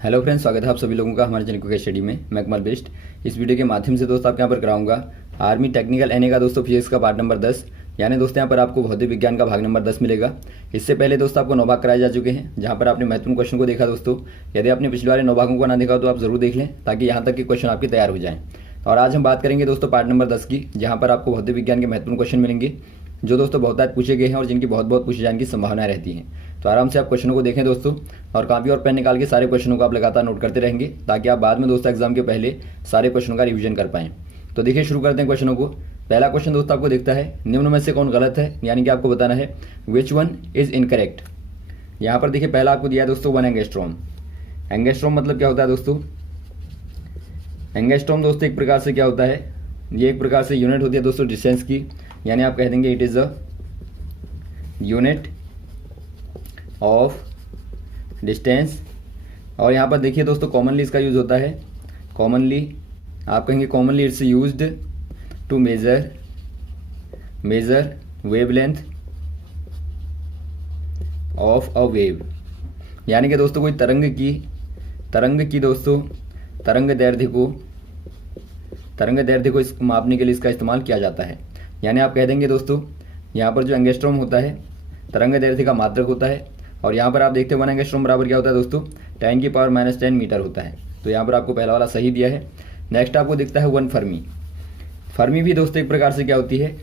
Hello friends, स्वागत है आप सभी लोगों का हमारे चैनल क्विक स्टडी में। मैं कमल बेस्ट। इस वीडियो के माध्यम से दोस्तों आपके यहाँ पर कराऊंगा आर्मी टेक्निकल एनए का दोस्तों फिजिक्स का पार्ट नंबर 10, यानी दोस्तों यहाँ पर आपको भौतिक विज्ञान का भाग नंबर 10 मिलेगा। इससे पहले दोस्तों आपको 9 भाग कराए जा चुके हैं, जहाँ पर आपने महत्वपूर्ण क्वेश्चन को देखा। दोस्तों यदि आपने पिछले वाले 9 भागों को ना देखा तो आप जरूर देख लें, ताकि यहाँ तक के क्वेश्चन आपके तैयार हो जाएँ। और आज हम बात करेंगे दोस्तों पार्ट नंबर 10 की, जहाँ पर आपको भौतिक विज्ञान के महत्वपूर्ण क्वेश्चन मिलेंगे, जो दोस्तों बहुत आज पूछे गए हैं और जिनकी बहुत पूछे जाने की संभावनाएं रहती हैं। तो आराम से आप क्वेश्चनों को देखें दोस्तों, और कॉपी और पेन निकाल के सारे क्वेश्चनों को आप लगातार नोट करते रहेंगे, ताकि आप बाद में दोस्तों एग्जाम के पहले सारे क्वेश्चनों का रिवीजन कर पाएं। तो देखिए, शुरू करते हैं क्वेश्चनों को। पहला क्वेश्चन दोस्तों आपको दिखता है, निम्न में से कौन गलत है, यानी कि आपको बताना है विच वन इज इनकरेक्ट। यहाँ पर देखिए, पहला आपको दिया है दोस्तों 1 एंगस्ट्रॉम। एंगस्ट्रॉम मतलब क्या होता है दोस्तों? एंगस्ट्रॉम दोस्तों एक प्रकार से क्या होता है, ये एक प्रकार से यूनिट होती है दोस्तों डिस्टेंस की, यानी आप कह देंगे it is a unit of distance. और यहाँ पर देखिए दोस्तों, कॉमनली इसका यूज होता है, कॉमनली आप कहेंगे commonly it's used to measure wavelength of a wave, यानी कि दोस्तों कोई तरंग की दोस्तों तरंग दैर्ध्य को मापने के लिए इसका इस्तेमाल किया जाता है। यानी आप कह देंगे दोस्तों, यहाँ पर जो एंगस्ट्रॉम होता है तरंग दैर्ध्य का मात्रक होता है, और यहाँ पर आप देखते हैं 1 एंगस्ट्रॉम बराबर क्या होता है दोस्तों, 10⁻⁻10 मीटर होता है। तो यहाँ पर आपको पहला वाला सही दिया है। नेक्स्ट आपको दिखता है 1 फर्मी। फर्मी भी दोस्तों एक प्रकार से क्या होती है,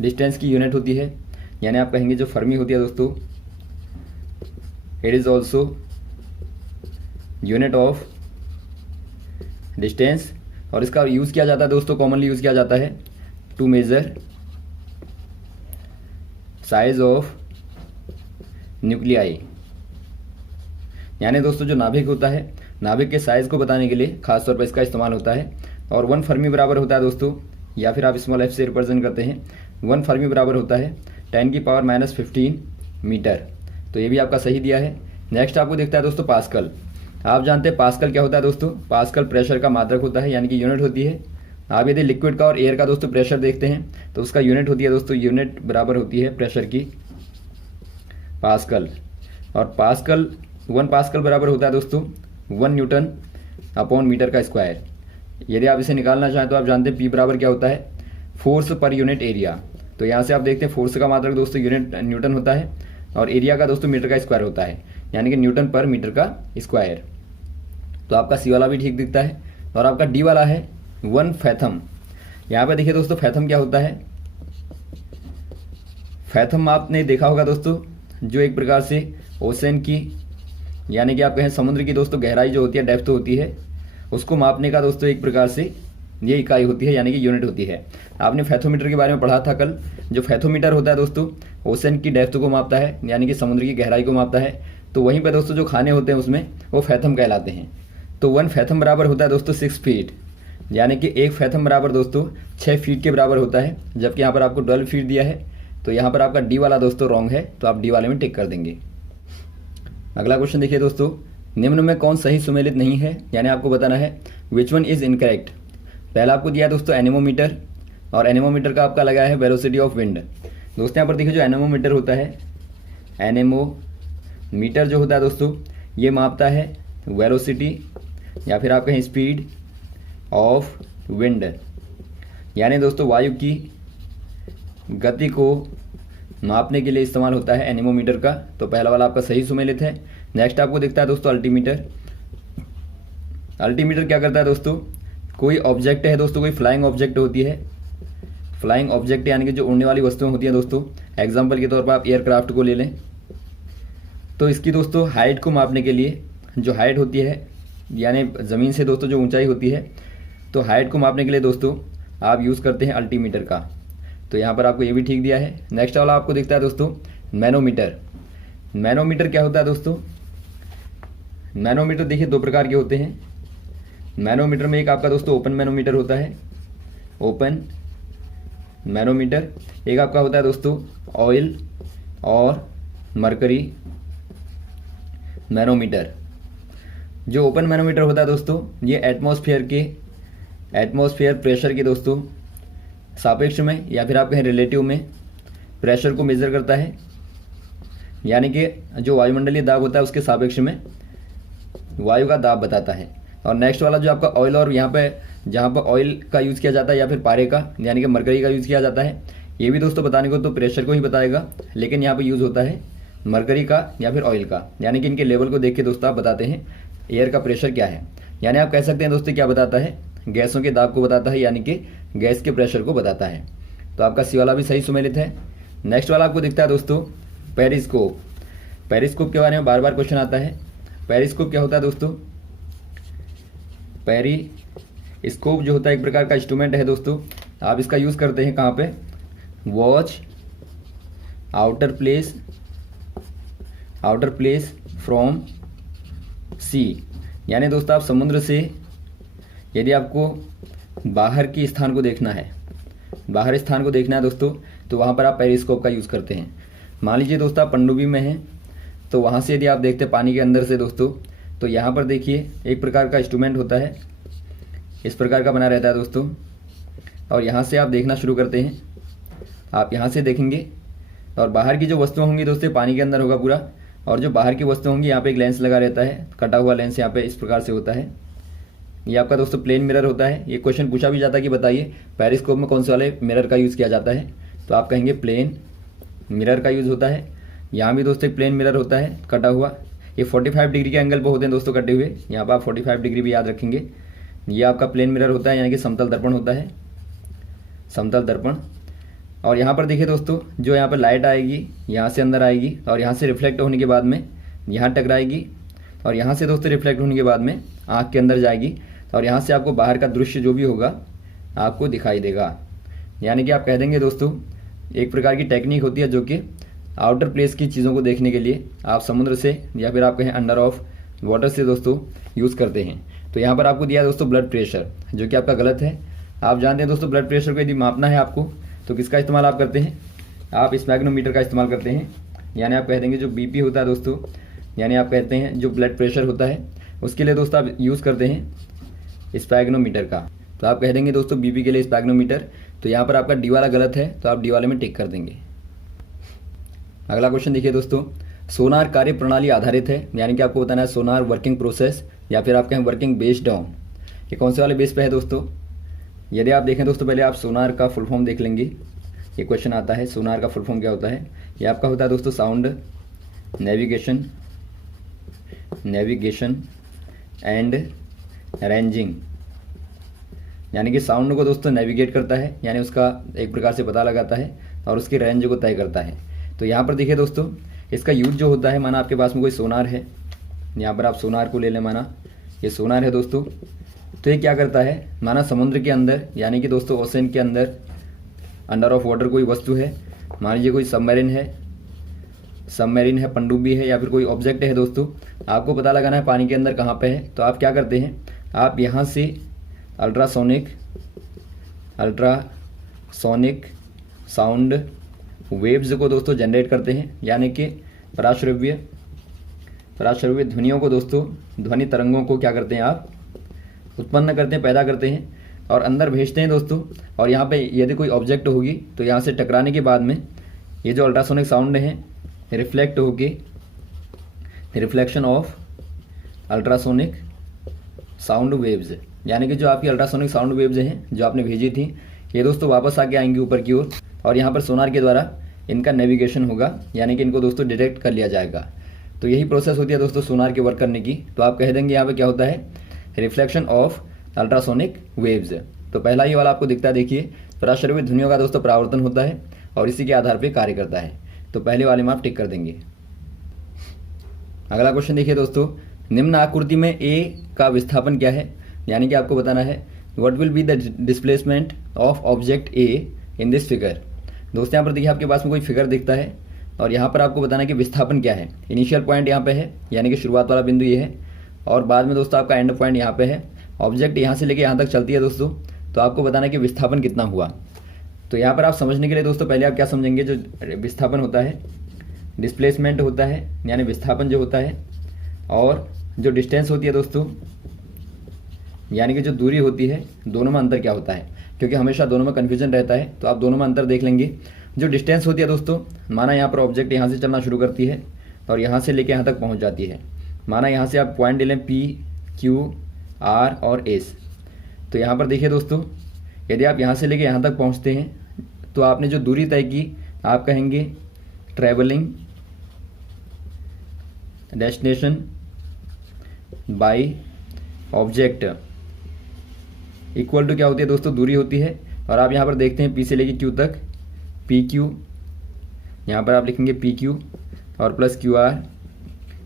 डिस्टेंस की यूनिट होती है, यानी आप कहेंगे जो फर्मी होती है दोस्तों, it is also unit of distance. और इसका यूज़ किया जाता है दोस्तों, कॉमनली यूज़ किया जाता है to measure size of nuclei, यानी दोस्तों जो नाभिक होता है, नाभिक के साइज को बताने के लिए खासतौर पर इसका इस्तेमाल होता है। और 1 फर्मी बराबर होता है दोस्तों, या फिर आप स्मॉल f से रिप्रेजेंट करते हैं, 1 फर्मी बराबर होता है 10⁻⁻15 मीटर। तो ये भी आपका सही दिया है। नेक्स्ट आपको दिखता है दोस्तों पास्कल। आप जानते हैं पास्कल क्या होता है दोस्तों? पास्कल प्रेशर का मात्रक होता है, यानी कि यूनिट होती है। आप यदि लिक्विड का और एयर का दोस्तों प्रेशर देखते हैं तो उसका यूनिट होती है दोस्तों, यूनिट बराबर होती है प्रेशर की पास्कल। और पास्कल 1 पास्कल बराबर होता है दोस्तों 1 न्यूटन अपॉन मीटर का स्क्वायर। यदि आप इसे निकालना चाहें तो आप जानते हैं P बराबर क्या होता है, फोर्स पर यूनिट एरिया। तो यहाँ से आप देखते हैं फोर्स का मात्रक दोस्तों यूनिट न्यूटन होता है, और एरिया का दोस्तों मीटर का स्क्वायर होता है, यानी कि न्यूटन पर मीटर का स्क्वायर। तो आपका सी वाला भी ठीक दिखता है। और आपका डी वाला है 1 फैथम। यहाँ पर देखिए दोस्तों, फैथम क्या होता है? फैथम आपने देखा होगा दोस्तों, जो एक प्रकार से ओशन की, यानी कि आप कहें समुद्र की दोस्तों गहराई जो होती है, डेप्थ होती है, उसको मापने का दोस्तों एक प्रकार से ये इकाई होती है, यानी कि यूनिट होती है। आपने फैथोमीटर के बारे में पढ़ा था कल। जो फैथोमीटर होता है दोस्तों, ओशन की डेप्थ को मापता है, यानी कि समुद्र की गहराई को मापता है। तो वहीं पर दोस्तों जो खाने होते हैं उसमें वो फैथम कहलाते हैं। तो 1 फैथम बराबर होता है दोस्तों 6 फीट, यानी कि 1 फैथम बराबर दोस्तों 6 फीट के बराबर होता है, जबकि यहाँ पर आपको 12 फीट दिया है। तो यहाँ पर आपका डी वाला दोस्तों रॉन्ग है, तो आप डी वाले में टिक कर देंगे। अगला क्वेश्चन देखिए दोस्तों, निम्न में कौन सही सुमेलित नहीं है, यानी आपको बताना है विच वन इज इनकरेक्ट। पहला आपको दिया है दोस्तों एनेमोमीटर, और एनेमोमीटर का आपका लगा है वेलोसिटी ऑफ विंड। दोस्तों यहाँ पर देखिए, जो एनेमोमीटर होता है, एनेमोमीटर जो होता है दोस्तों, ये मापता है वेलोसिटी या फिर आप कहें स्पीड ऑफ विंड, यानी दोस्तों वायु की गति को मापने के लिए इस्तेमाल होता है एनेमोमीटर का। तो पहला वाला आपका सही सुमेलित है। नेक्स्ट आपको दिखता है दोस्तों अल्टीमीटर। अल्टीमीटर क्या करता है दोस्तों? कोई ऑब्जेक्ट है दोस्तों, कोई फ्लाइंग ऑब्जेक्ट होती है, फ्लाइंग ऑब्जेक्ट यानी कि जो उड़ने वाली वस्तुएं होती हैं दोस्तों, एग्जाम्पल के तौर पर आप एयरक्राफ्ट को ले लें। तो इसकी दोस्तों हाइट को मापने के लिए, जो हाइट होती है यानी ज़मीन से दोस्तों जो ऊंचाई होती है, तो हाइट को मापने के लिए दोस्तों आप यूज़ करते हैं अल्टीमीटर का। तो यहाँ पर आपको ये भी ठीक दिया है। नेक्स्ट वाला आपको दिखता है दोस्तों मैनोमीटर। मैनोमीटर क्या होता है दोस्तों? मैनोमीटर देखिए 2 प्रकार के होते हैं। मैनोमीटर में एक आपका दोस्तों ओपन मैनोमीटर होता है, ओपन मैनोमीटर। एक आपका होता है दोस्तों ऑयल और मरकरी मैनोमीटर। जो ओपन मैनोमीटर होता है दोस्तों, ये एटमॉस्फेयर प्रेशर के दोस्तों सापेक्ष में या फिर आप कहें रिलेटिव में प्रेशर को मेजर करता है, यानी कि जो वायुमंडलीय दाब होता है उसके सापेक्ष में वायु का दाब बताता है। और नेक्स्ट वाला जो आपका ऑयल और यहाँ पे जहाँ पर ऑयल का यूज़ किया जाता है या फिर पारे का यानी कि मरकरी का यूज़ किया जाता है, ये भी दोस्तों बताने को तो प्रेशर को ही बताएगा, लेकिन यहाँ पे यूज़ होता है मरकरी का या फिर ऑयल का, यानी कि इनके लेवल को देख के दोस्तों आप बताते हैं एयर का प्रेशर क्या है। यानी आप कह सकते हैं दोस्तों क्या बताता है, गैसों के दाब को बताता है, यानी कि गैस के प्रेशर को बताता है। तो आपका सी वाला भी सही सुमेलित है। नेक्स्ट वाला आपको दिखता है दोस्तों पेरिस्कोप। पेरिस्कोप के बारे में बार बार क्वेश्चन आता है। पेरिस्कोप क्या होता है दोस्तों? पेरिस्कोप जो होता है एक प्रकार का इंस्ट्रूमेंट है दोस्तों। आप इसका यूज़ करते हैं कहाँ पे? वॉच आउटर प्लेस फ्रॉम सी, यानी दोस्तों आप समुद्र से यदि आपको बाहर की स्थान को देखना है, बाहर स्थान को देखना है दोस्तों, तो वहाँ पर आप पेरिस्कोप का यूज़ करते हैं। मान लीजिए दोस्तों आप पनडुब्बी में हैं, तो वहाँ से यदि आप देखते हैं पानी के अंदर से दोस्तों, तो यहाँ पर देखिए एक प्रकार का इंस्ट्रूमेंट होता है, इस प्रकार का बना रहता है दोस्तों, और यहाँ से आप देखना शुरू करते हैं। आप यहाँ से देखेंगे और बाहर की जो वस्तुएं होंगी दोस्तों पानी के अंदर होगा पूरा, और जो बाहर की वस्तुएं होंगी यहाँ पे एक लेंस लगा रहता है, कटा हुआ लेंस यहाँ पे इस प्रकार से होता है। ये आपका दोस्तों प्लेन मिरर होता है। ये क्वेश्चन पूछा भी जाता है कि बताइए पेरिस्कोप में कौन से वाले मिरर का यूज़ किया जाता है, तो आप कहेंगे प्लेन मिरर का यूज़ होता है। यहाँ भी दोस्तों एक प्लेन मिरर होता है कटा हुआ, ये 45 डिग्री के एंगल पर होते हैं दोस्तों कटे हुए, यहाँ पर आप 45 डिग्री भी याद रखेंगे। ये आपका प्लेन मिरर होता है, यानी कि समतल दर्पण होता है, समतल दर्पण। और यहाँ पर देखिए दोस्तों जो यहाँ पर लाइट आएगी यहाँ से अंदर आएगी और यहाँ से रिफ्लेक्ट होने के बाद में यहाँ टकराएगी, और यहाँ से दोस्तों रिफ्लेक्ट होने के बाद में आँख के अंदर जाएगी, और यहाँ से आपको बाहर का दृश्य जो भी होगा आपको दिखाई देगा। यानी कि आप कह देंगे दोस्तों एक प्रकार की टेक्निक होती है जो कि आउटर प्लेस की चीज़ों को देखने के लिए आप समुद्र से या फिर आप कहें अंडर ऑफ वाटर से दोस्तों यूज़ करते हैं। तो यहाँ पर आपको दिया दोस्तों ब्लड प्रेशर, जो कि आपका गलत है। आप जानते हैं दोस्तों ब्लड प्रेशर को यदि मापना है आपको तो किसका इस्तेमाल आप करते हैं? आप स्पैग्नोमीटर का इस्तेमाल करते हैं। यानी आप कह देंगे जो बीपी होता है दोस्तों, यानी आप कहते हैं जो ब्लड प्रेशर होता है उसके लिए दोस्तों आप यूज़ करते हैं स्पैग्नोमीटर का। तो आप कह देंगे दोस्तों बीपी के लिए स्पैग्नोमीटर। तो यहाँ पर आपका डी वाला गलत है, तो आप डी वाले में टिक कर देंगे। अगला क्वेश्चन देखिए दोस्तों, सोनार कार्य प्रणाली आधारित है, यानी कि आपको बताना है सोनार वर्किंग प्रोसेस या फिर आप कहें वर्किंग बेस्ड ऑन, ये कौन से वाले बेस पे है दोस्तों? यदि आप देखें दोस्तों पहले आप सोनार का फुल फॉर्म देख लेंगे। ये क्वेश्चन आता है सोनार का फुल फॉर्म क्या होता है। ये आपका होता है दोस्तों साउंड नेविगेशन एंड रेंजिंग, यानी कि साउंड को दोस्तों नेविगेट करता है, यानी उसका एक प्रकार से पता लगाता है और उसकी रेंज को तय करता है। तो यहाँ पर देखिए दोस्तों इसका यूज जो होता है, माना आपके पास में कोई सोनार है, यहाँ पर आप सोनार को ले लें, माना ये सोनार है दोस्तों, तो ये क्या करता है, माना समुद्र के अंदर यानी कि दोस्तों ओशन के अंदर अंडर ऑफ वाटर कोई वस्तु है, मान लीजिए कोई सबमरीन है, पनडुब्बी है या फिर कोई ऑब्जेक्ट है दोस्तों, आपको पता लगाना है पानी के अंदर कहाँ पे है। तो आप क्या करते हैं, आप यहाँ से अल्ट्रासोनिक साउंड वेव्स को दोस्तों जनरेट करते हैं, यानी कि पराश्रव्य ध्वनियों को दोस्तों, ध्वनि तरंगों को क्या करते हैं आप उत्पन्न करते हैं, पैदा करते हैं और अंदर भेजते हैं दोस्तों। और यहाँ पे यदि कोई ऑब्जेक्ट होगी तो यहाँ से टकराने के बाद में ये जो अल्ट्रासोनिक साउंड है रिफ्लेक्ट होके, reflection of ultrasonic sound waves, यानी कि जो आपकी अल्ट्रासोनिक साउंड वेव्स हैं जो आपने भेजी थी ये दोस्तों वापस आके आएंगी ऊपर की ओर, और यहाँ पर सोनार के द्वारा इनका नेविगेशन होगा, यानी कि इनको दोस्तों डिटेक्ट कर लिया जाएगा। तो यही प्रोसेस होती है दोस्तों सोनार के वर्क करने की। तो आप कह देंगे यहाँ पे क्या होता है, रिफ्लेक्शन ऑफ अल्ट्रासोनिक वेव्स। तो पहला ही वाला आपको दिखता है, देखिए पराश्रव्य ध्वनियों का दोस्तों परावर्तन होता है और इसी के आधार पर कार्य करता है। तो पहले वाले में आप टिक कर देंगे। अगला क्वेश्चन देखिए दोस्तों, निम्न आकृति में ए का विस्थापन क्या है, यानी कि आपको बताना है what will be the displacement of object A in this figure. दोस्तों यहाँ पर देखिए आपके पास में कोई फिगर दिखता है और यहाँ पर आपको बताना है कि विस्थापन क्या है। इनिशियल पॉइंट यहाँ पे है, यानी कि शुरुआत वाला बिंदु ये है, और बाद में दोस्तों आपका एंड पॉइंट यहाँ पे है। ऑब्जेक्ट यहाँ से लेके यहाँ तक चलती है दोस्तों, तो आपको बताना है कि विस्थापन कितना हुआ। तो यहाँ पर आप समझने के लिए दोस्तों पहले आप क्या समझेंगे, जो विस्थापन होता है डिस्प्लेसमेंट होता है, यानी विस्थापन जो होता है, और जो डिस्टेंस होती है दोस्तों यानी कि जो दूरी होती है, दोनों में अंतर क्या होता है, क्योंकि हमेशा दोनों में कन्फ्यूजन रहता है। तो आप दोनों में अंतर देख लेंगे। जो डिस्टेंस होती है दोस्तों, माना यहाँ पर ऑब्जेक्ट यहाँ से चलना शुरू करती है और यहाँ से लेके यहाँ तक पहुँच जाती है, माना यहाँ से आप पॉइंट ले लें P, Q, R और S। तो यहाँ पर देखिए दोस्तों, यदि आप यहाँ से लेके यहाँ तक पहुँचते हैं तो आपने जो दूरी तय की आप कहेंगे travelling destination by object equal to क्या होती है दोस्तों, दूरी होती है। और आप यहाँ पर देखते हैं P से लेके Q तक PQ, यहाँ पर आप लिखेंगे PQ और प्लस QR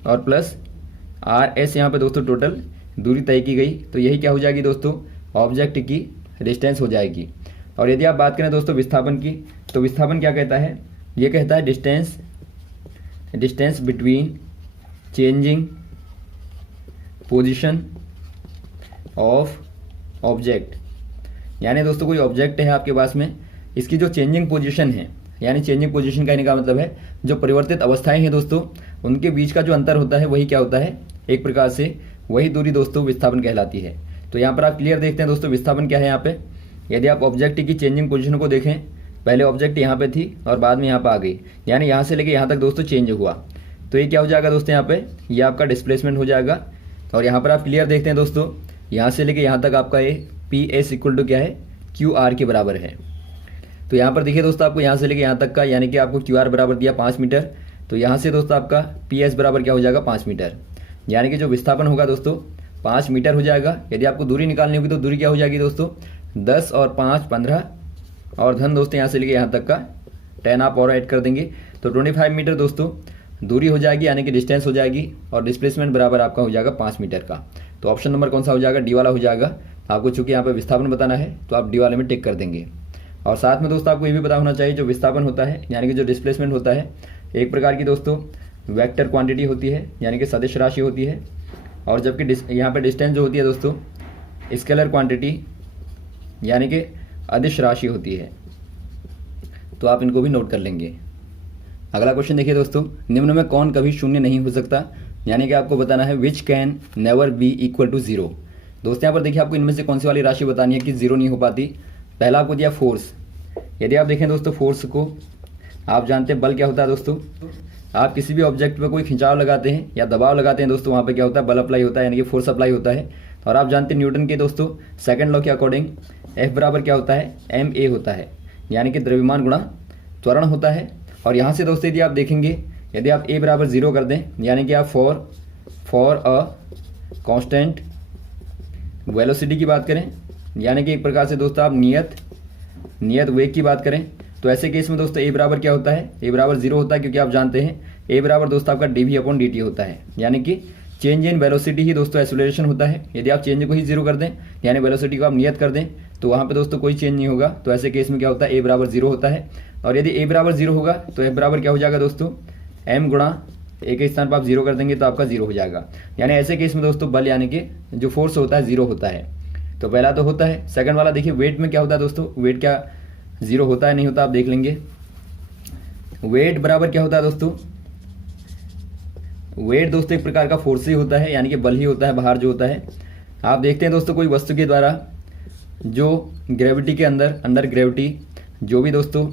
और प्लस RS, यहाँ पर दोस्तों टोटल दूरी तय की गई। तो यही क्या हो जाएगी दोस्तों, ऑब्जेक्ट की डिस्टेंस हो जाएगी। और यदि आप बात करें दोस्तों विस्थापन की, तो विस्थापन क्या कहता है, ये कहता है distance between changing position of object. यानी दोस्तों कोई ऑब्जेक्ट है आपके पास में, इसकी जो चेंजिंग पोजीशन है, यानी चेंजिंग पोजीशन कहने का मतलब है जो परिवर्तित अवस्थाएं हैं दोस्तों, उनके बीच का जो अंतर होता है वही क्या होता है, एक प्रकार से वही दूरी दोस्तों विस्थापन कहलाती है। तो यहाँ पर आप क्लियर देखते हैं दोस्तों विस्थापन क्या है यहाँ पे। यदि आप ऑब्जेक्ट की चेंजिंग पोजीशन को देखें, पहले ऑब्जेक्ट यहाँ पे थी और बाद में यहाँ पर आ गई, यानी यहाँ से लेके यहाँ तक दोस्तों चेंज हुआ। तो ये क्या हो जाएगा दोस्तों, यहाँ पे ये आपका डिस्प्लेसमेंट हो जाएगा। और यहाँ पर आप क्लियर देखते हैं दोस्तों, यहाँ से लेके यहाँ तक आपका ये PS इक्वल टू क्या है, QR के बराबर है। तो यहाँ पर देखिए दोस्तों, आपको यहाँ से लेके यहाँ तक का, यानी कि आपको QR बराबर दिया 5 मीटर, तो यहाँ से दोस्तों आपका PS बराबर क्या हो जाएगा, 5 मीटर। यानी कि जो विस्थापन होगा दोस्तों 5 मीटर हो जाएगा। यदि आपको दूरी निकालनी होगी तो दूरी क्या हो जाएगी दोस्तों, 10 और 5 15 और धन दोस्तों यहाँ से लेके यहाँ तक का 10 आप और ऐड कर देंगे तो 25 मीटर दोस्तों दूरी हो जाएगी, यानी कि डिस्टेंस हो जाएगी। और डिस्प्लेसमेंट बराबर आपका हो जाएगा 5 मीटर का। तो ऑप्शन नंबर कौन सा हो जाएगा, डी वाला हो जाएगा। आपको चूंकि यहाँ पे विस्थापन बताना है तो आप डी वाले में टिक कर देंगे। और साथ में दोस्तों आपको ये भी पता होना चाहिए, जो विस्थापन होता है यानी कि जो डिस्प्लेसमेंट होता है, एक प्रकार की दोस्तों वेक्टर क्वांटिटी होती है, यानी कि सदिश राशि होती है। और जबकि यहाँ पे डिस्टेंस जो होती है दोस्तों स्केलर क्वांटिटी, यानी कि अदिश राशि होती है। तो आप इनको भी नोट कर लेंगे। अगला क्वेश्चन देखिए दोस्तों, निम्न में कौन कभी शून्य नहीं हो सकता, यानी कि आपको बताना है which can never be equal to 0। दोस्तों यहाँ पर देखिए आपको इनमें से कौन सी वाली राशि बतानी है कि 0 नहीं हो पाती। पहला आपको दिया फोर्स। यदि आप देखें दोस्तों फोर्स को, आप जानते हैं बल क्या होता है दोस्तों, आप किसी भी ऑब्जेक्ट पे कोई खिंचाव लगाते हैं या दबाव लगाते हैं दोस्तों, वहाँ पे क्या होता है, बल अप्लाई होता है, यानी कि फोर्स अप्लाई होता है। और आप जानते हैं न्यूटन के दोस्तों सेकंड लॉ के अकॉर्डिंग F बराबर क्या होता है, ma होता है, यानी कि द्रव्यमान गुणा त्वरण होता है। और यहाँ से दोस्तों यदि आप देखेंगे, यदि आप a बराबर 0 कर दें, यानी कि आप फॉर अ कांस्टेंट वेलोसिटी की बात करें, यानी कि एक प्रकार से दोस्तों आप नियत वेग की बात करें, तो ऐसे केस में दोस्तों a बराबर क्या होता है, a बराबर 0 होता है, क्योंकि आप जानते हैं a बराबर दोस्तों आपका dv/dt होता है, यानी कि चेंज इन वेलोसिटी ही दोस्तों एक्सेलरेशन होता है। यदि आप चेंज को ही 0 कर दें, यानी वेलोसिटी को आप नियत कर दें, तो वहाँ पे दोस्तों कोई चेंज नहीं होगा। तो ऐसे केस में क्या होता है, a बराबर 0 होता है। और यदि a बराबर 0 होगा तो f बराबर क्या हो जाएगा दोस्तों, m गुणा a के स्थान पर आप 0 कर देंगे तो आपका 0 हो जाएगा। यानी ऐसे केस में दोस्तों बल यानी कि जो फोर्स होता है 0 होता है। तो पहला तो होता है। सेकंड वाला देखिए वेट में क्या होता है दोस्तों, वेट क्या 0 होता है नहीं होता, आप देख लेंगे। वेट बराबर क्या होता है दोस्तों, वेट दोस्तों एक प्रकार का फोर्स ही होता है, यानी कि बल ही होता है बाहर जो होता है। आप देखते हैं दोस्तों कोई वस्तु के द्वारा जो ग्रेविटी के अंडर ग्रेविटी जो भी दोस्तों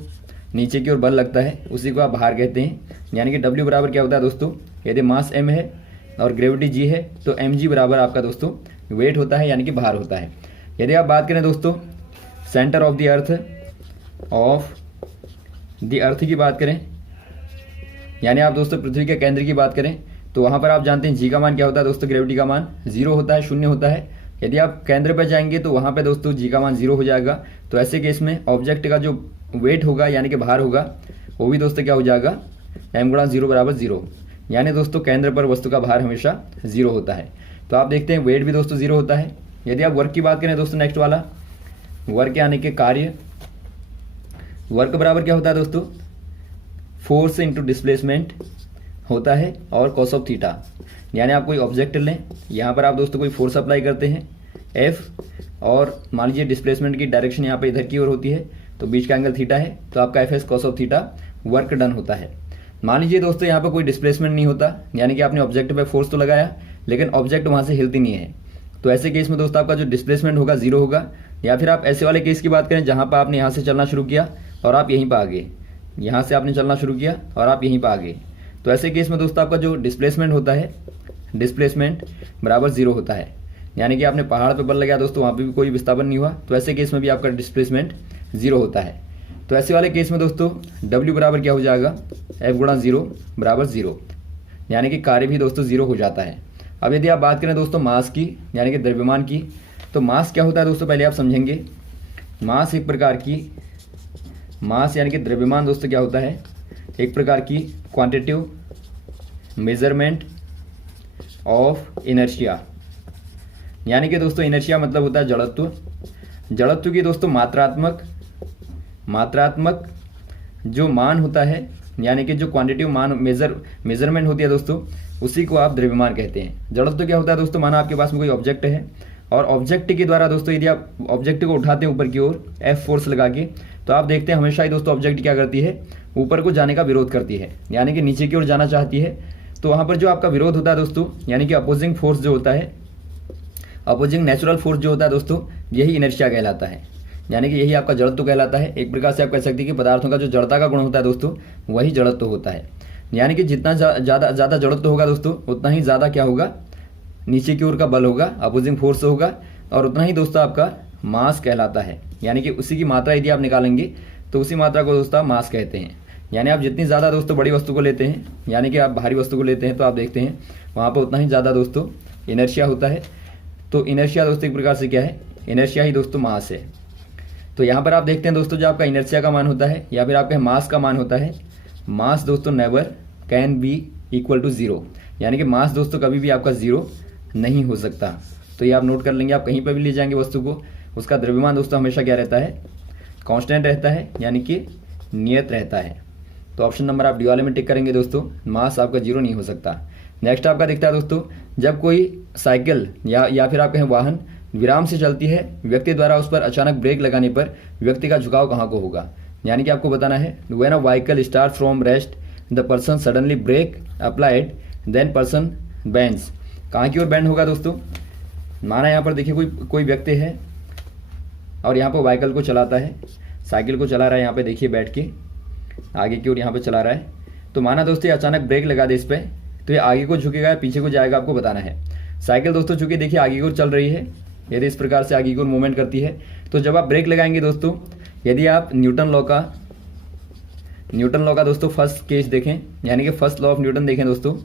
नीचे की ओर बल लगता है उसी को आप भार कहते हैं। यानी कि W बराबर क्या होता है दोस्तों, यदि मास m है और ग्रेविटी g है तो mg बराबर आपका दोस्तों वेट होता है, यानी कि भार होता है। यदि आप बात करें दोस्तों सेंटर ऑफ द अर्थ की बात करें, यानी आप दोस्तों पृथ्वी के केंद्र की बात करें, तो वहाँ पर आप जानते हैं जी का मान क्या होता है दोस्तों, ग्रेविटी का मान 0 होता है, 0 होता है। यदि आप केंद्र पर जाएंगे तो वहाँ पे दोस्तों जी का मान 0 हो जाएगा। तो ऐसे केस में ऑब्जेक्ट का जो वेट होगा यानी कि भार होगा वो भी दोस्तों क्या हो जाएगा, m गुणा 0 बराबर 0, यानी दोस्तों केंद्र पर वस्तु का भार हमेशा 0 होता है। तो आप देखते हैं वेट भी दोस्तों 0 होता है। यदि आप वर्क की बात करें दोस्तों, नेक्स्ट वाला वर्क यानी कि कार्य, वर्क बराबर क्या होता है दोस्तों, फोर्स इंटू डिस्प्लेसमेंट होता है और कॉस ऑफ थीटा। यानी आप कोई ऑब्जेक्ट लें, यहाँ पर आप दोस्तों कोई फोर्स अप्लाई करते हैं F, और मान लीजिए डिस्प्लेसमेंट की डायरेक्शन यहाँ पे इधर की ओर होती है तो बीच का एंगल थीटा है, तो आपका Fs cos of theta work done होता है। मान लीजिए दोस्तों यहाँ पर कोई डिस्प्लेसमेंट नहीं होता, यानी कि आपने ऑब्जेक्ट पे फोर्स तो लगाया लेकिन ऑब्जेक्ट वहाँ से हिलती नहीं है, तो ऐसे केस में दोस्तों आपका जो डिस्प्लेसमेंट होगा 0 होगा। या फिर आप ऐसे वाले केस की बात करें जहाँ पर आपने यहाँ से चलना शुरू किया और आप यहीं पर आ गए, यहाँ से आपने चलना शुरू किया और आप यहीं पर आ गए, तो ऐसे केस में दोस्तों आपका जो डिस्प्लेसमेंट होता है डिस्प्लेसमेंट बराबर 0 होता है। यानी कि आपने पहाड़ पे बल लगाया दोस्तों, वहाँ पे भी कोई विस्थापन नहीं हुआ, तो ऐसे केस में भी आपका डिस्प्लेसमेंट 0 होता है। तो ऐसे वाले केस में दोस्तों W बराबर क्या हो जाएगा, F गुणा 0 बराबर 0, यानी कि कार्य भी दोस्तों 0 हो जाता है। अब यदि आप बात करें दोस्तों मास की, यानी कि द्रव्यमान की, तो मास क्या होता है दोस्तों पहले आप समझेंगे। मास एक प्रकार की, मास यानी कि द्रव्यमान दोस्तों क्या होता है, एक प्रकार की क्वांटिटिव मेजरमेंट ऑफ इनर्शिया। यानी कि दोस्तों इनर्शिया मतलब होता है जड़त्व। जड़त्व की दोस्तों मात्रात्मक जो मान होता है, यानी कि जो क्वांटिटिव मान मेजरमेंट होती है दोस्तों, उसी को आप द्रव्यमान कहते हैं। जड़त्व क्या होता है दोस्तों, माना आपके पास में कोई ऑब्जेक्ट है और ऑब्जेक्ट के द्वारा दोस्तों यदि आप ऑब्जेक्ट को उठाते हैं ऊपर की ओर F फोर्स लगा के, तो आप देखते हैं हमेशा ही दोस्तों ऑब्जेक्ट क्या करती है, ऊपर को जाने का विरोध करती है, यानी कि नीचे की ओर जाना चाहती है। तो वहाँ पर जो आपका विरोध होता है दोस्तों, यानी कि अपोजिंग फोर्स जो होता है, अपोजिंग नेचुरल फोर्स जो होता है दोस्तों, यही इनर्शिया कहलाता है, यानी कि यही आपका जड़त्व कहलाता है। एक प्रकार से आप कह सकते हैं कि पदार्थों का जो जड़ता का गुण होता है दोस्तों, वही जड़त्व होता है। यानी कि जितना ज़्यादा जड़त्व होगा दोस्तों, उतना ही ज़्यादा क्या होगा, नीचे की ओर का बल होगा, अपोजिंग फोर्स होगा, और उतना ही दोस्तों आपका मास कहलाता है। यानी कि उसी की मात्रा यदि आप निकालेंगे तो उसी मात्रा को दोस्तों मास कहते हैं। यानी आप जितनी ज़्यादा दोस्तों बड़ी वस्तु को लेते हैं, यानी कि आप भारी वस्तु को लेते हैं, तो आप देखते हैं वहाँ पर उतना ही ज़्यादा दोस्तों इनर्शिया होता है। तो इनर्शिया दोस्तों एक प्रकार से क्या है, इनर्शिया ही दोस्तों मास है। तो यहाँ पर आप देखते हैं दोस्तों जो आपका इनर्शिया का मान होता है या फिर आपके मास का मान होता है, मास दोस्तों never can be equal to 0, यानी कि मास दोस्तों कभी भी आपका 0 नहीं हो सकता। तो ये आप नोट कर लेंगे, आप कहीं पर भी ले जाएंगे वस्तु को, उसका द्रव्यमान दोस्तों हमेशा क्या रहता है, कांस्टेंट रहता है, यानी कि नियत रहता है। तो ऑप्शन नंबर आप डी वाले में टिक करेंगे दोस्तों, मास आपका 0 नहीं हो सकता। नेक्स्ट आपका दिखता है दोस्तों, जब कोई साइकिल या फिर आप कहें वाहन विराम से चलती है, व्यक्ति द्वारा उस पर अचानक ब्रेक लगाने पर व्यक्ति का झुकाव कहाँ को होगा। यानी कि आपको बताना है, when a vehicle start from rest the person suddenly brake applied then person bends. कहाँ की ओर बेंड होगा दोस्तों, माना यहाँ पर देखिए कोई व्यक्ति है और यहाँ पर व्हीकल को चलाता है, साइकिल को चला रहा है, यहाँ पे देखिए बैठ के आगे की ओर यहाँ पे चला रहा है। तो माना दोस्तों ये अचानक ब्रेक लगा दे इस पर, तो ये आगे को झुकेगा या पीछे को जाएगा आपको बताना है। साइकिल दोस्तों चूंकि देखिए आगे की ओर चल रही है, यदि इस प्रकार से आगे की ओर मूवमेंट करती है, तो जब आप ब्रेक लगाएंगे दोस्तों, यदि आप न्यूटन लॉ का दोस्तों फर्स्ट केस देखें, यानी कि फर्स्ट लॉ ऑफ न्यूटन देखें दोस्तों,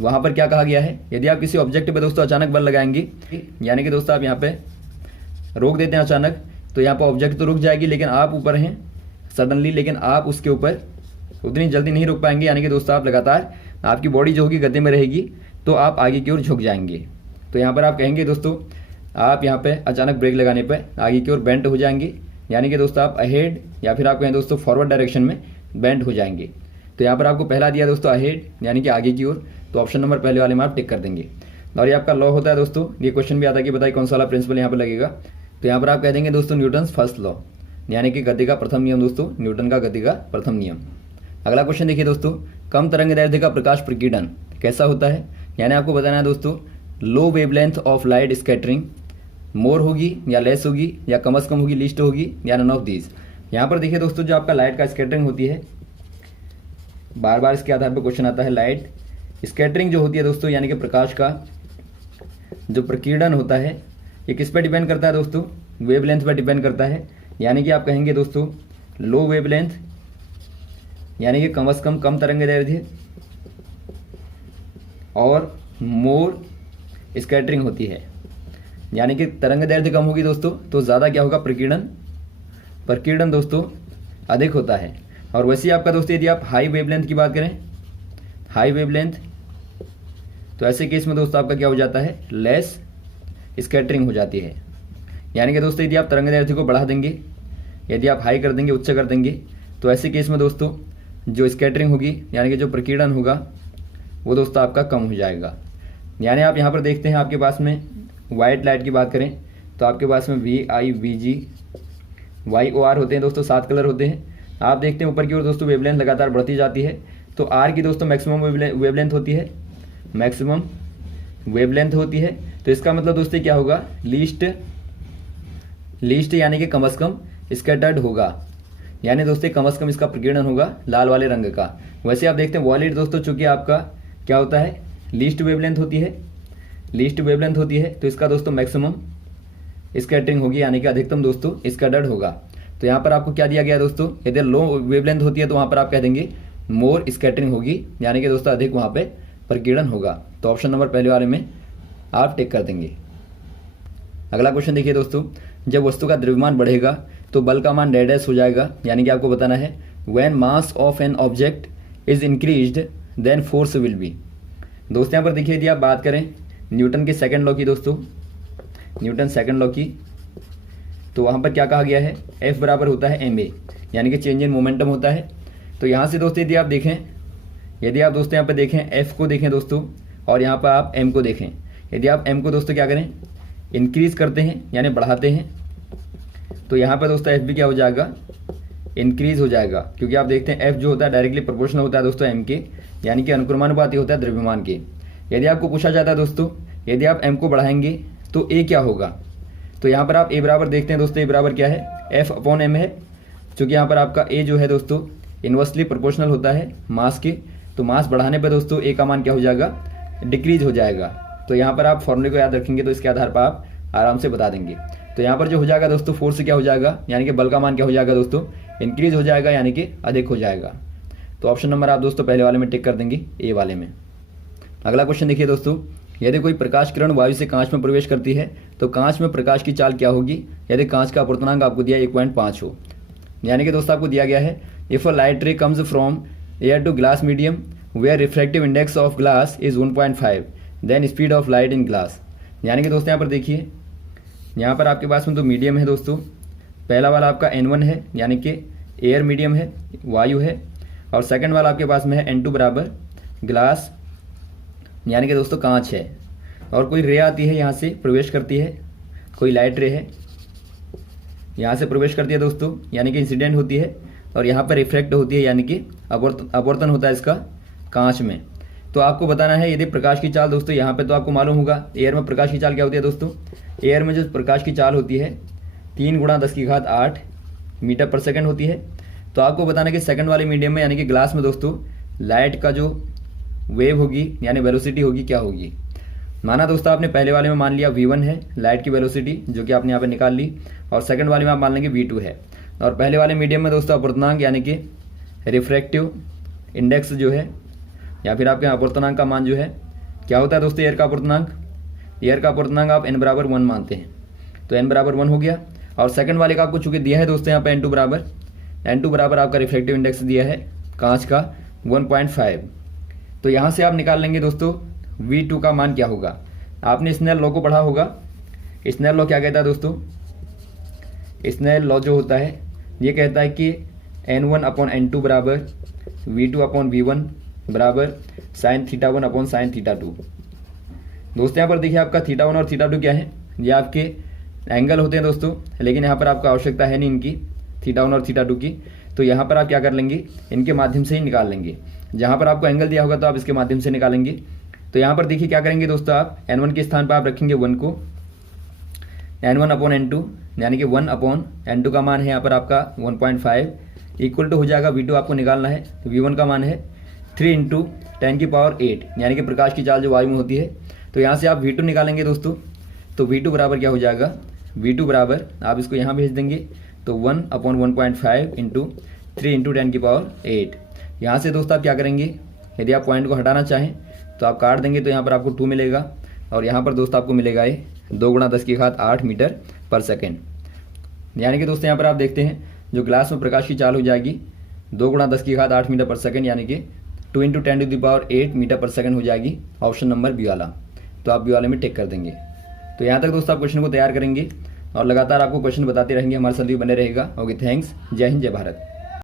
वहाँ पर क्या कहा गया है, यदि आप किसी ऑब्जेक्ट पर दोस्तों अचानक बल लगाएंगे, यानी कि दोस्तों आप यहाँ पे रोक देते हैं अचानक, तो यहाँ पर ऑब्जेक्ट तो रुक जाएगी, लेकिन आप ऊपर हैं सडनली, लेकिन आप उसके ऊपर उतनी जल्दी नहीं रुक पाएंगे। यानी कि दोस्तों आप लगातार, आपकी बॉडी जो होगी गति में रहेगी, तो आप आगे की ओर झुक जाएंगे। तो यहाँ पर आप कहेंगे दोस्तों, आप यहाँ पे अचानक ब्रेक लगाने पर आगे की ओर बेंड हो जाएंगे, यानी कि दोस्तों आप अहेड या फिर आप कहें दोस्तों फॉरवर्ड डायरेक्शन में बेंड हो जाएंगे। तो यहाँ पर आपको पहला दिया दोस्तों अहेड, यानी कि आगे की ओर, तो ऑप्शन नंबर पहले वाले में आप टिक कर देंगे। और ये आपका लॉ होता है दोस्तों, ये क्वेश्चन भी आता है कि बताइए कौन सा वाला प्रिंसिपल यहाँ पर लगेगा। तो यहाँ पर आप कह देंगे दोस्तों न्यूटन फर्स्ट लॉ, यानी कि गति का प्रथम नियम दोस्तों, न्यूटन का गति का प्रथम नियम। अगला क्वेश्चन देखिए दोस्तों, कम तरंग दैर्ध्य का प्रकाश प्रकीर्णन कैसा होता है। यानी आपको बताना है दोस्तों, लो वेवलेंथ ऑफ लाइट स्कैटरिंग मोर होगी या लेस होगी, या कम से कम होगी, लीस्ट होगी, या नन ऑफ दीज। यहाँ पर देखिए दोस्तों जो आपका लाइट का स्कैटरिंग होती है, बार बार इसके आधार पर क्वेश्चन आता है, लाइट स्कैटरिंग जो होती है दोस्तों, यानी कि प्रकाश का जो प्रकीर्णन होता है, ये किस पर डिपेंड करता है दोस्तों, वेवलेंथ पर डिपेंड करता है। यानी कि आप कहेंगे दोस्तों लो वेवलेंथ, यानी कि कम से कम तरंग दैर्ध्य, और मोर स्कैटरिंग होती है, यानी कि तरंग दैर्ध्य कम होगी दोस्तों, तो ज़्यादा क्या होगा, प्रकीर्णन दोस्तों अधिक होता है। और वैसे ही आपका दोस्तों यदि आप हाई वेवलेंथ की बात करें, हाई वेवलेंथ, तो ऐसे केस में दोस्तों आपका क्या हो जाता है, लेस स्कैटरिंग हो जाती है। यानी कि दोस्तों यदि आप तरंग दैर्ध्य को बढ़ा देंगे, यदि आप हाई कर देंगे, उच्च कर देंगे, तो ऐसे केस में दोस्तों जो स्कैटरिंग होगी, यानी कि जो प्रकीर्णन होगा, वो दोस्तों आपका कम हो जाएगा। यानी आप यहाँ पर देखते हैं आपके पास में वाइट लाइट की बात करें, तो आपके पास में VI, VG, YOR होते हैं दोस्तों, 7 कलर होते हैं। आप देखते हैं ऊपर की ओर दोस्तों वेवलेंथ लगातार बढ़ती जाती है, तो R की दोस्तों मैक्सिमम वेवलेंथ होती है, मैक्सिमम वेवलेंथ होती है। तो इसका मतलब दोस्तों क्या होगा, लीस्ट यानी कि कम से कम स्कैटर्ड होगा, यानी दोस्तों कम से कम इसका प्रकीर्णन होगा लाल वाले रंग का। वैसे आप देखते हैं वॉयलेट दोस्तों चूंकि आपका क्या होता है, लीस्ट वेवलेंथ होती है तो इसका दोस्तों मैक्सिमम स्कैटरिंग होगी, यानी कि अधिकतम दोस्तों स्कैटर्ड होगा। तो यहाँ पर आपको क्या दिया गया दोस्तों, यदि लो वेवलेंथ होती है तो वहाँ पर आप कह देंगे मोर स्कैटरिंग होगी, यानी कि दोस्तों अधिक वहाँ पे प्रकीर्णन होगा। तो ऑप्शन नंबर पहले वाले में आप टिक कर देंगे। अगला क्वेश्चन देखिए दोस्तों, जब वस्तु का द्रव्यमान बढ़ेगा तो बल का मान डैश हो जाएगा, यानी कि आपको बताना है when mass of an object is increased then force will be. दोस्तों यहाँ पर देखिए, यदि आप बात करें न्यूटन के सेकंड लॉ की दोस्तों, न्यूटन सेकंड लॉ की, तो वहाँ पर क्या कहा गया है, F बराबर होता है ma, यानी कि चेंज इन मोमेंटम होता है। तो यहाँ से दोस्तों यदि आप दोस्तों यहाँ पर देखें F को देखें दोस्तों, और यहाँ पर आप m को देखें, यदि आप m को दोस्तों क्या करें, इंक्रीज करते हैं यानी बढ़ाते हैं, तो यहाँ पर दोस्तों F भी क्या हो जाएगा, इंक्रीज हो जाएगा, क्योंकि आप देखते हैं F जो होता है डायरेक्टली प्रोपोर्शनल होता है दोस्तों m के, यानी कि अनुक्रमानुपाती होता है द्रव्यमान के। यदि आपको पूछा जाता है दोस्तों, यदि आप m को बढ़ाएंगे तो a क्या होगा, तो यहाँ पर आप a बराबर देखते हैं दोस्तों, a बराबर क्या है, F/m है, क्योंकि यहाँ पर आपका a जो है दोस्तों इन्वर्सली प्रोपोर्शनल होता है मास के। तो मास बढ़ाने पर दोस्तों a का मान क्या हो जाएगा, डिक्रीज हो जाएगा। तो यहाँ पर आप फॉर्मूले को याद रखेंगे तो इसके आधार पर आप आराम से बता देंगे। तो यहाँ पर जो हो जाएगा दोस्तों, फोर्स क्या हो जाएगा, यानी कि बल का मान क्या हो जाएगा दोस्तों, इंक्रीज हो जाएगा, यानी कि अधिक हो जाएगा। तो ऑप्शन नंबर आप दोस्तों पहले वाले में टिक कर देंगे, ए वाले में। अगला क्वेश्चन देखिए दोस्तों, यदि कोई प्रकाश किरण वायु से कांच में प्रवेश करती है तो कांच में प्रकाश की चाल क्या होगी, यदि कांच का अपवर्तनांक आपको दिया 1.5 हो, यानी कि दोस्तों आपको दिया गया है if a light ray comes from air to glass medium where refractive index of glass is 1.5 then speed of light in glass. यानी कि दोस्तों यहाँ पर देखिए, यहाँ पर आपके पास में तो मीडियम है दोस्तों, पहला वाला आपका N1 है, यानी कि एयर मीडियम है, वायु है, और सेकंड वाला आपके पास में है N2 बराबर ग्लास, यानी कि दोस्तों कांच है, और कोई रे आती है यहाँ से प्रवेश करती है, कोई लाइट रे है यहाँ से प्रवेश करती है दोस्तों, यानी कि इंसिडेंट होती है, और यहाँ पर रिफ्रैक्ट होती है, यानी कि अपवर्तन होता है इसका कांच में। तो आपको बताना है यदि प्रकाश की चाल दोस्तों, यहाँ पे तो आपको मालूम होगा एयर में प्रकाश की चाल क्या होती है दोस्तों, एयर में जो प्रकाश की चाल होती है 3 × 10⁸ मीटर पर सेकंड होती है। तो आपको बताना है कि सेकंड वाले मीडियम में यानी कि ग्लास में दोस्तों लाइट का जो वेव होगी यानी वेलोसिटी होगी क्या होगी। माना दोस्तों आपने पहले वाले में मान लिया v1 है लाइट की वेलोसिटी, जो कि आपने यहाँ पे निकाल ली, और सेकंड वाले में आप मान लेंगे v2 है, और पहले वाले मीडियम में दोस्तों अपवर्तनांक यानी कि रिफ्रैक्टिव इंडेक्स जो है, या फिर आपके अपवर्तनांक का मान जो है क्या होता है दोस्तों, एयर का अपवर्तनांक आप n बराबर 1 मानते हैं, तो n बराबर 1 हो गया। और सेकंड वाले का आपको चूंकि दिया है दोस्तों यहाँ पे n2 बराबर आपका रिफ्लेक्टिव इंडेक्स दिया है कांच का 1.5, तो यहाँ से आप निकाल लेंगे दोस्तों v2 का मान क्या होगा। आपने स्नेल लॉ को पढ़ा होगा, स्नेल लॉ क्या कहता है दोस्तों, स्नेल लॉ जो होता है ये कहता है कि n1/n2 बराबर v2/v1 बराबर sin θ1 sin θ2। दोस्तों यहाँ पर देखिए आपका θ1 और θ2 क्या है, ये आपके एंगल होते हैं दोस्तों, लेकिन यहाँ पर आपका आवश्यकता है नहीं इनकी θ1 और θ2 की। तो यहाँ पर आप क्या कर लेंगे, इनके माध्यम से ही निकाल लेंगे, जहाँ पर आपको एंगल दिया होगा तो आप इसके माध्यम से निकालेंगे। तो यहाँ पर देखिए क्या करेंगे दोस्तों, आप n1 के स्थान पर आप रखेंगे 1 को, n1/n2 यानी कि 1/n2 का मान है यहाँ पर आपका 1.5 इक्वल टू हो जाएगा v2 आपको निकालना है, तो v1 का मान है 3 × 10⁸, यानी कि प्रकाश की चाल जो वायु में होती है। तो यहाँ से आप v2 निकालेंगे दोस्तों, तो v2 बराबर क्या हो जाएगा, v2 बराबर आप इसको यहाँ भेज देंगे, तो 1/1.5 × 3 × 10⁸। यहाँ से दोस्तों आप क्या करेंगे, यदि आप पॉइंट को हटाना चाहें तो आप काट देंगे, तो यहाँ पर आपको 2 मिलेगा, और यहाँ पर दोस्तों आपको मिलेगा ये 2 × 10⁸ मीटर पर सेकेंड। यानी कि दोस्तों यहाँ पर आप देखते हैं जो ग्लास में प्रकाश की चाल हो जाएगी 2 × 10⁸ मीटर पर सेकेंड, यानी कि 2 × 10⁸ मीटर पर सेकेंड हो जाएगी, ऑप्शन नंबर बी वाला। तो आप बी वाले में टिक कर देंगे। तो यहाँ तक दोस्तों आप क्वेश्चन को तैयार करेंगे और लगातार आपको क्वेश्चन बताते रहेंगे, हमारे साथ भी बने रहेगा। ओके, थैंक्स, जय हिंद, जय भारत।